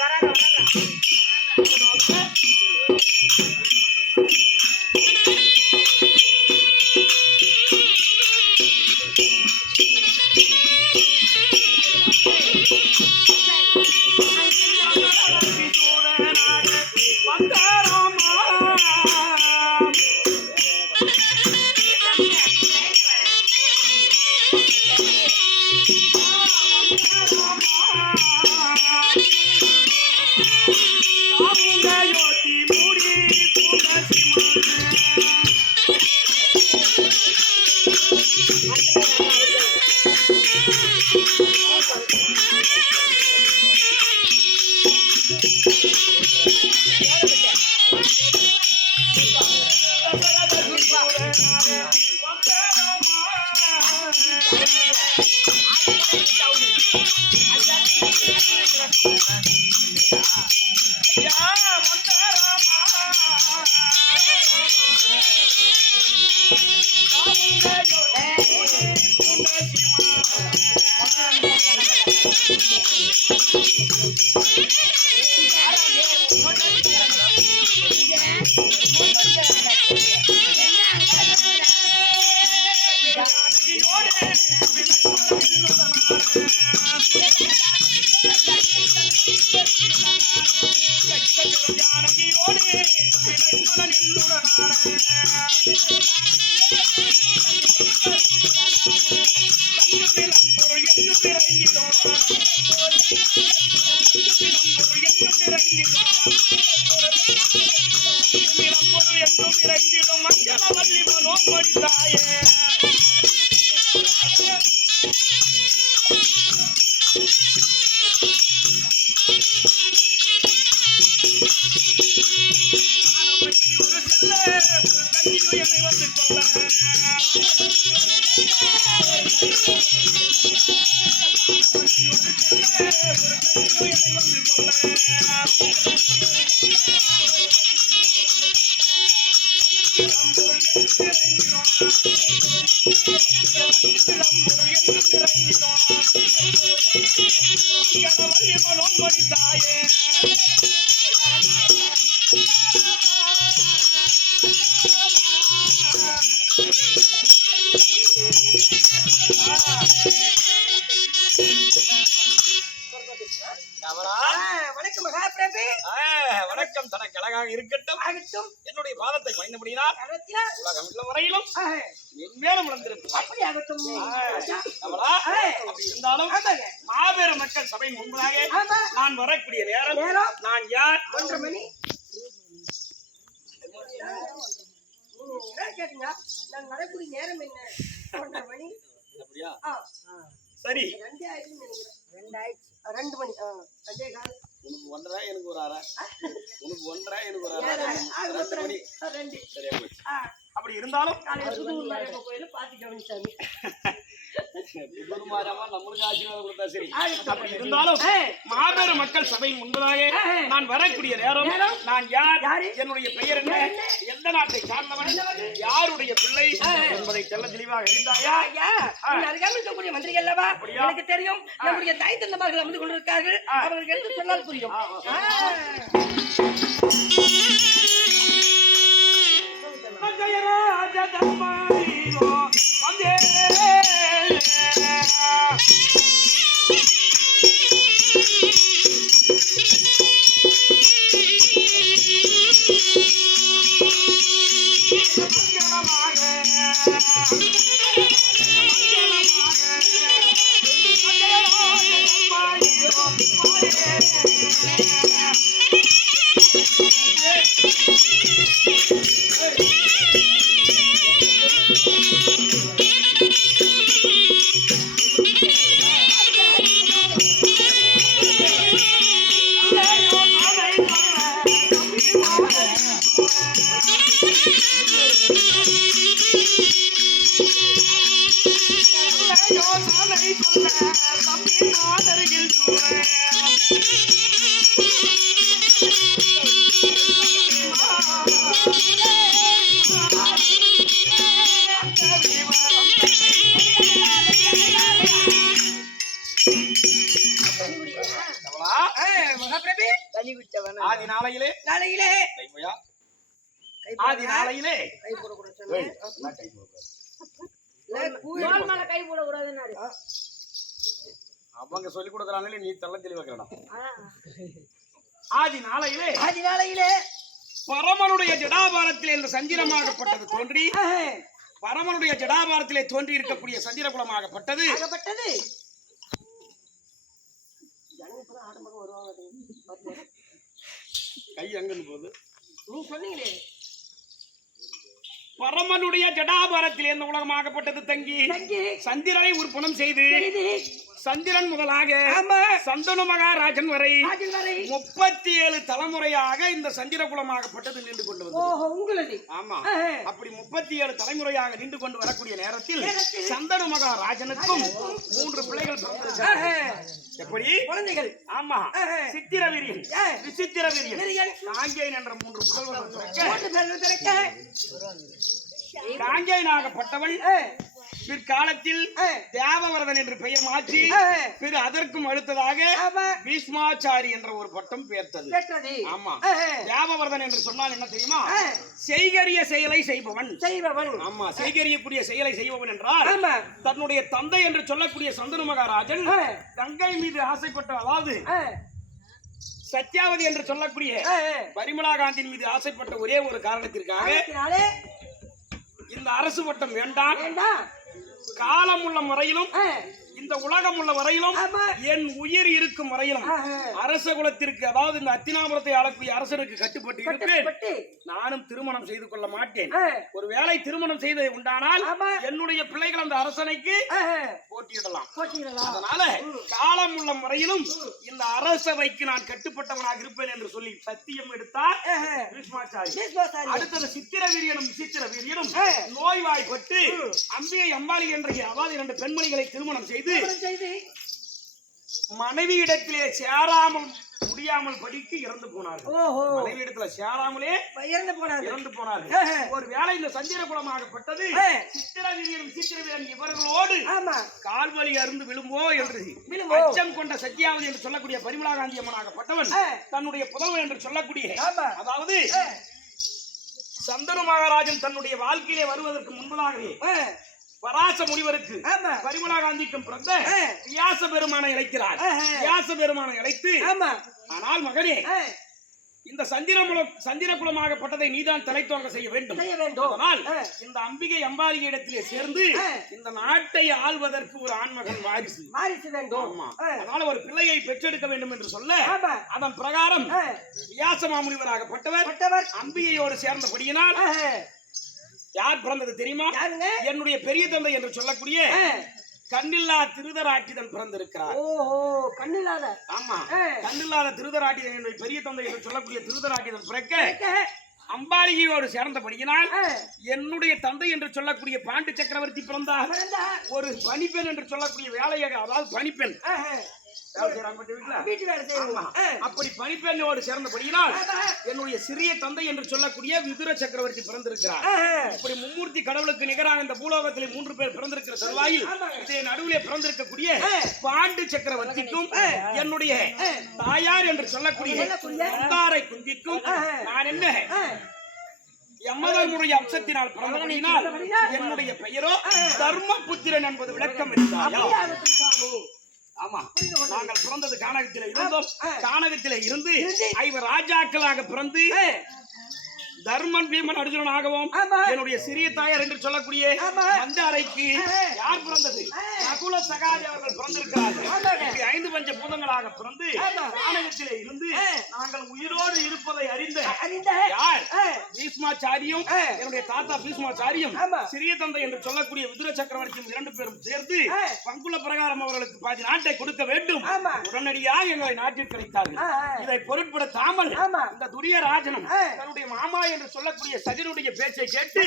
வராங்க வணக்கம் தனக்கு அழகாக இருக்கட்டும். என்னுடைய பாதத்தை வைந்தபடியினால் உலகம் உள்ள வரையிலும் மென்மேலும் வளர்ந்திருக்கும். அப்படி இருந்தாலும் மாபெரும் மக்கள் சபை முன்பதாக நான் வரக்கூடிய நேரம் நான் யார்? 1:30 மணி. நான் வரக்கூடிய நேரம் என்ன? 1:30 மணி. அப்படியா? சரி. 2 மணி. 2:15. உனக்கு 1:30 எனக்கு ஒரு 1/2. உனக்கு 1:30 எனக்கு ஒரு 1/2. 2 மணி. 2. சரியா போச்சு. அப்படி இருந்தாலும் கோயில பாத்தி கவனிச்சாங்க. நம்மளுக்கு ஆசீர்வாதம் கொடுத்தா சரி. அப்படி இருந்தாலும் மாபெரும் மக்கள் சபையின் முன்பதாக நான் வரக்கூடிய நேரம் நான் யார், என்னுடைய பெயர் என்ன, எந்த நாட்டை சார்ந்தவன், யாருடைய பிள்ளை என்பதை தெல்ல தெளிவாக அறிந்தாயா? இருக்கக்கூடிய மந்திரிகள் அல்லவா? எனக்கு தெரியும். நம்முடைய தாய் தந்தமார்கள் அமர்ந்து கொண்டிருக்கார்கள். அவர்கள் என்று சொன்னால் புரியும். தம்பி மாதர்கள் விட்டவன் ஆதி நாளையிலே ஆதி நாளையிலே கை போடக்கூடாது கை போடக்கூடாதுன்னாரு அவங்க சொல்லி கொடுக்கறாங்களே நீ தெல்ல தெளிவாக்கறடா ஆதி நாளையிலே பரமனுடைய ஜடாபாரத்திலே இந்த சந்திரமாகப்பட்டது தோன்றி பரமனுடைய ஜடாபாரத்திலே தோன்றி இருக்கக்கூடிய சந்திரகுலமாகப்பட்டது கை எங்கன்னு போகுது நீ சொன்னீங்களே பரமனுடைய ஜடாபாரத்திலே இந்த உலகமாகப்பட்டது தங்கி சந்திரனை உற்பனம் செய்து சந்திரன் முதலாக சந்தனு மகாராஜன் வரை 37 தலைமுறையாக இந்த சந்திர குலமாகப்பட்டது நின்று கொண்டு வந்தது. ஆமா, அப்படி 37 தலைமுறையாக நின்று கொண்டு வரக்கூடிய நேரத்தில் சந்தனு மகாராஜனுக்கும் 3 பிள்ளைகள் பிறந்திருக்கிறார்கள். எப்படி குழந்தைகள்? ஆமா, சித்திரவீரியன், விசித்திரவீரியன், காங்கேயன் என்ற 3 புதல்வர்கள். காங்கேயனாகப்பட்டவள் பிற்காலத்தில் தேவவரதன் என்று பெயர் மாற்றி பிற அதற்கும் அடுத்ததாக பீஷ்மாச்சாரி என்ற ஒரு பட்டம் பெயர்த்தது. ஆமா, தேவவரதன் என்று சொன்னால் என்ன தெரியுமா? செய்கரிய செயலை செய்பவன். ஆமா, செய்கரியக்கூடிய செயலை செய்பவன் என்றால் தன்னுடைய தந்தை என்று சொல்லக்கூடிய சந்தனு மகாராஜன் கங்கை மீது ஆசைப்பட்ட, அதாவது சத்யாவதி என்று சொல்லக்கூடிய பரிமளா காந்தியின் மீது ஆசைப்பட்ட ஒரே ஒரு காரணத்திற்காக இந்த அரசு பட்டம் வேண்டாம், காலம் உள்ள முறையிலும் இந்த உலகம் உள்ள வரையிலும் என் உயிர் இருக்கும் வரையிலும் அரச குலத்திற்கு, அதாவது இந்த அத்தினாபுரத்தை ஆளக்கூடிய அரசனுக்கு கட்டுப்பட்டு இருப்பேன். நானும் திருமணம் செய்து கொள்ள மாட்டேன். ஒரு வேளை திருமணம் செய்து உண்டானால் என்னுடைய பிள்ளைகள் அந்த அரசனைக்கு போட்டியிடலாம். அதனால காலம் உள்ள முறையிலும் இந்த அரசவைக்கு நான் கட்டுப்பட்டவனாக இருப்பேன் என்று சொல்லி சத்தியம் எடுத்தார் பீஷ்மாச்சாரி. அடுத்தது சித்திரவீரியனும் விசித்திரவீரியனும் நோய்வாய்ப்பட்டு அம்பிகை அம்பாளி என்ற, அதாவது 2 பெண்மணிகளை திருமணம் செய்து மனைவி இடத்திலே சேராமல் முடியாமல் படிக்கு இறந்து போனார்கள். மனைவி இடத்துல சேராமலே இறந்து போனார்கள். ஒரு வேளை இந்த சந்திர குலமாகப்பட்டது சித்திரவீரியன் விசித்திரவீரன் இவர்களோடு கால்வலி அருந்து விழும்போ என்று அச்சம் கொண்ட சத்யாவதி என்று சொல்லக்கூடிய பரிமளா காந்தி அம்மனாகப்பட்டவன் தன்னுடைய புதல்வன் என்று சொல்லக்கூடிய, அதாவது சந்தனு மகாராஜன் தன்னுடைய வாழ்க்கையிலே வருவதற்கு முன்பதாகவே பராச முனிவருக்கு பரிமளா காந்திக்கும் பிறந்த வியாச பெருமானை அழைக்கிறார். வியாச பெருமானை அழைத்து, ஆனால் மகனே, இந்த சந்திர குலமாகப்பட்டதை நீதான் தலைத்தோங்க செய்ய வேண்டும். அதனால் இந்த அம்பிகை அம்பாலிகை இடத்திலே சேர்ந்து இந்த நாட்டை ஆள்வதற்கு ஒரு ஆண்மகன் வாரிசு வேண்டும். அதனால ஒரு பிள்ளையை பெற்றெடுக்க வேண்டும் என்று சொல்ல, அதன் பிரகாரம் வியாச மாமுனிவராகப்பட்டவர் அம்பிகையோடு சேர்ந்தபடியினால் யார் பிறந்தது தெரியுமா? என்னுடைய பெரிய தந்தை என்று சொல்லக்கூடிய கண்ணில்லா திருதராட்டிதன் பிறந்திருக்கிறார். ஆமா, கண்ணில்லாத திருதராட்டிதன் என்னுடைய பெரிய தந்தை என்று சொல்லக்கூடிய திருதராட்டிதன் பிறக்க அம்பாலிகையோடு சேர்ந்தபடியினால் என்னுடைய தந்தை என்று சொல்லக்கூடிய பாண்டு சக்கரவர்த்தி பிறந்தார். ஒரு பணிப்பெண் என்று சொல்லக்கூடிய வேலையாக, அதாவது பணிப்பெண் அப்படி பணிப்பெண்ணோடு சேர்ந்தபடியினால் என்னுடைய சிறிய தந்தை என்று சொல்லக்கூடிய விதுர சக்கரவர்த்தி பிறந்திருக்கிறார். இப்படி மும்மூர்த்தி கடவுளுக்கு நிகரான இந்த பூலோகத்திலே 3 பேர் பிறந்திருக்கிற தருவாயில் இதே நடுவிலே பிறந்திருக்கக்கூடிய பாண்டு சக்கரவர்த்திக்கும் என்னுடைய தாயார் என்று சொல்லக்கூடிய அந்தாரை குந்திக்கும் நான் என்ன யமதர்மனுடைய அம்சத்தினால் பிறந்தபடியினால் என்னுடைய பெயரோ தர்மபுத்திரன் என்பது விளக்கம் இருந்தாயா? ஆமா, நாங்கள் பிறந்தது கானகத்திலே இருந்தோம். கானகத்திலே இருந்து 5 ராஜாக்களாக பிறந்து தர்மன், பீமன், அர்ஜுனனாகவும் என்னுடைய சிறிய தாயார் என்று சொல்லக்கூடிய மந்தாரைக்கு யார் பிறந்தது? நகுல சகாதேவ அவர்கள் பிறந்திருக்கிறார்கள். 5 பஞ்ச பூதங்களாக பிறந்து கானகத்திலே இருந்து நாங்கள் உயிரோடு இருப்பதை அறிந்த யார்? பீஷ்மாச்சாரியும் என்னுடைய தாத்தா பீஷ்மாச்சாரியும் சிறிய தந்தை என்று சொல்லக்கூடிய விதுர சக்கரவர்த்தியும் 2 பேரும் சேர்ந்து பங்குல பிரகாரம் அவர்களுக்கு பாதி நாட்டை கொடுக்க வேண்டும். உடனடியாக எங்களை நாட்டில் கிடைத்தார்கள். இதை பொருட்படுத்தாமல் இந்த துரியராஜனும் தன்னுடைய மாமா என்று சொல்லக்கூடிய சதினுடைய பேச்சை கேட்டு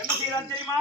என்ன செய்யலாம் தெரியுமா?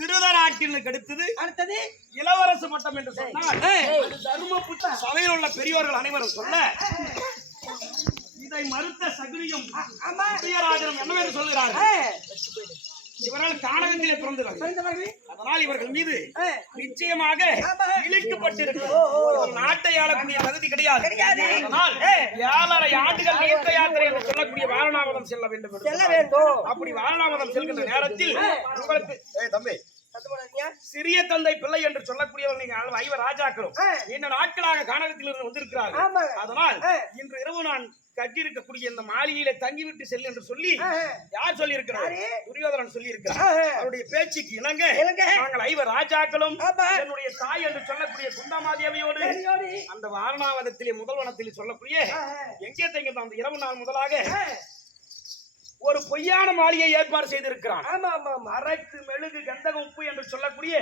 திருதராட்டினுக்கு அடுத்தது இளவரசு மட்டம் என்று சொன்னால் அது தர்மபுத்திர சபையில் உள்ள பெரியோர்கள் அனைவரும் சொல்ல இதை மறுத்த சகுனியும் உதயராஜனும் என்னவென்று சொல்கிறார்கள். இவர்கள் கானகத்திலே பிறந்தவர்கள், அதனால் இவர்கள் மீது நிச்சயமாக இழுக்கப்பட்டிருக்கிறது. நாட்டை ஆளக்கூடிய தகுதி கிடையாது. அதனால் 7.5 ஆண்டுகள் தீர்த்த யாத்திரை என்று சொல்லக்கூடிய வாரணாவதம் செல்ல வேண்டும். அப்படி வாரணாவதம் செல்கின்ற நேரத்தில் உங்களுக்கு தம்பி சிறிய தந்தை பிள்ளை என்று சொல்லக்கூடியவர் நீங்க ஐவர் ராஜாக்களும் இந்த நாட்களாக கானகத்தில் இருந்து வந்திருக்கிறார்கள். அதனால் இன்று இரவு நான் கட்டியிருக்கக்கூடிய இந்த மாளிகையில தங்கிவிட்டு செல் என்று சொல்லி யார் சொல்லி இருக்கிறார்? துரியோதனன் சொல்லி இருக்கிறார். அவருடைய பேச்சுக்கு இணங்க நாங்கள் ஐவர் ராஜாக்களும் என்னுடைய தாய் என்று சொல்லக்கூடிய குந்தமாதேவியோடு அந்த வாரணாவதத்திலே முதல் வனத்திலே சொல்லக்கூடிய எங்கே தங்கியிருந்த அந்த இரவு நாள் முதலாக ஒரு பொய்யான மாளிகை ஏற்பாடு செய்திருக்கிறான். அரக்கு மெழுகு கந்தக உப்பு என்று சொல்லக்கூடிய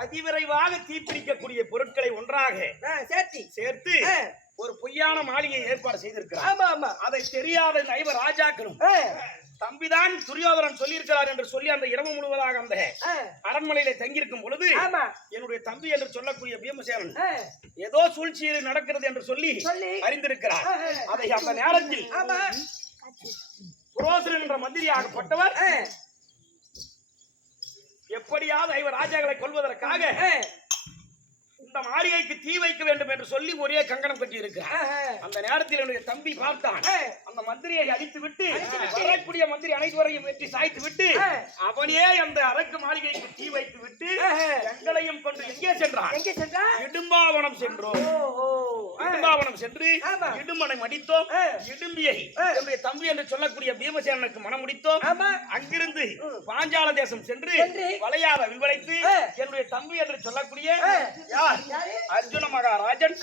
அதிவிரைவாக தீப்பிடிக்கக்கூடிய பொருட்களை ஒன்றாக சேர்த்து ஒரு பொய்யான மாளிகை ஏற்பாடு செய்திருக்கிறார். அதை தெரியாத ஐவர் ராஜாக்களும் தம்பிதான் துரியோதனன் சொல்லியிருக்கிறார் என்று சொல்லி அந்த இரவு முழுவதாக அந்த அரண்மனையில தங்கியிருக்கும் பொழுது என்னுடைய தம்பி என்று சொல்லக்கூடிய பீமசேனன் ஏதோ சூழ்ச்சி நடக்கிறது என்று சொல்லி அறிந்திருக்கிறார். அதை அந்த நேரத்தில் புரோசனன் என்ற மந்திரியாகப்பட்டவர் எப்படியாவது ஐவர் ராஜாக்களை கொல்வதற்காக இந்த மாளிகைக்கு தீ வைக்க வேண்டும் என்று சொல்லி ஒரே கங்கணம் கட்டி இருக்கிறார். அந்த நேரத்தில் என்னுடைய தம்பி பார்த்தான். அந்த மந்திரியை அழித்து விட்டு வரக்கூடிய மந்திரி அனைவரையும் வெற்றி சாய்த்து விட்டு அவனே அந்த அரக்கு மாளிகைக்கு தீ வைத்து விட்டு எங்களையும் கொண்டு எங்கே சென்றான்? இடும்பாவனம் சென்றோம். இடும்பாவனம் சென்று இடுமனை மடித்தோம். இடும்பியை என்னுடைய தம்பி என்று சொல்லக்கூடிய பீமசேனனுக்கு மனம் முடித்தோம். அங்கிருந்து பாஞ்சால தேசம் சென்று வளையாத வில்வளைத்து என்னுடைய தம்பி என்று சொல்லக்கூடிய யார்? அர்ஜுன மகாராஜன்